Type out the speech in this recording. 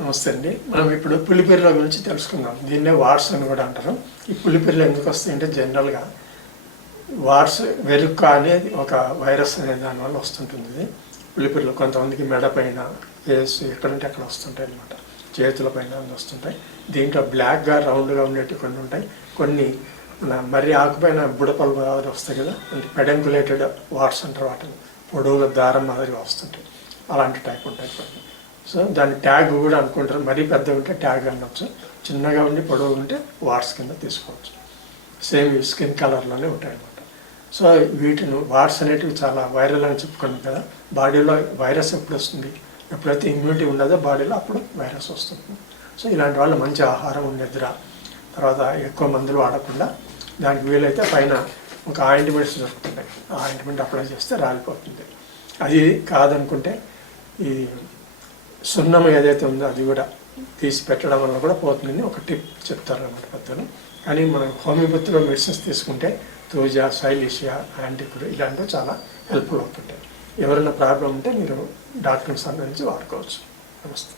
నమస్తే అండి. మనం ఇప్పుడు పులిపిర్ల గురించి తెలుసుకుందాం. దీన్నే వార్డ్స్ అని కూడా అంటారు. ఈ పులిపిర్లు ఎందుకు వస్తాయంటే జనరల్గా వార్డ్స్ వెరుక్క అనేది ఒక వైరస్ అనే దానివల్ల వస్తుంటుంది ఇది. పులిపిర్లు కొంతమందికి మెడ పైన ఫేస్ ఎక్కడంటే అక్కడ వస్తుంటాయి అనమాట చేతుల పైన వస్తుంటాయి. దీంట్లో బ్లాక్గా రౌండ్గా ఉండేటివి కొన్ని ఉంటాయి. కొన్ని మన మర్రి ఆకుపైన బుడపలు మాదిరి వస్తాయి కదా అంటే పెడెంకులేటెడ్ వాట్స్ అంటారు వాటిని. పొడవుగా దారం మాదిరిగా వస్తుంటాయి. అలాంటి టైప్ ఉంటాయి కొన్ని. సో దాని ట్యాగ్ కూడా అనుకుంటారు. మరీ పెద్దగా ఉంటే ట్యాగ్ అనొచ్చు. చిన్నగా ఉండి పొడవు ఉంటే వాట్స్ కింద తీసుకోవచ్చు. సేమ్ స్కిన్ కలర్లోనే ఉంటాయి సో వీటిని వాట్స్ అనేటివి చాలా వైరల్ అని చెప్పుకున్నాం కదా. బాడీలో వైరస్ ఎప్పుడు వస్తుంది? ఎప్పుడైతే ఇమ్యూనిటీ ఉండదో బాడీలో అప్పుడు వైరస్ వస్తుంది. సో ఇలాంటి వాళ్ళు మంచి ఆహారం నిద్ర తర్వాత ఎక్కువ మందులు వాడకుండా దానికి వీలైతే పైన ఒక ఆయింట్మెంట్స్ దొరుకుతున్నాయి ఆ ఆయింట్మెంట్ అప్లై చేస్తే రాలిపోతుంది. అది కాదనుకుంటే ఈ సున్నం ఏదైతే ఉందో అది కూడా తీసి పెట్టడం వల్ల కూడా పోతుందని ఒక టిప్ చెప్తారు అన్నమాట పెద్దలు. కానీ మనం హోమియోపతిలో మెడిసిన్స్ తీసుకుంటే తూజా శైలిషియా యాంటికుడు ఇలాంటివి చాలా హెల్ప్ఫుల్ అవుతుంటాయి. ఎవరైనా ప్రాబ్లం ఉంటే మీరు డాక్టర్ని సంబంధించి వాడుకోవచ్చు. నమస్తే.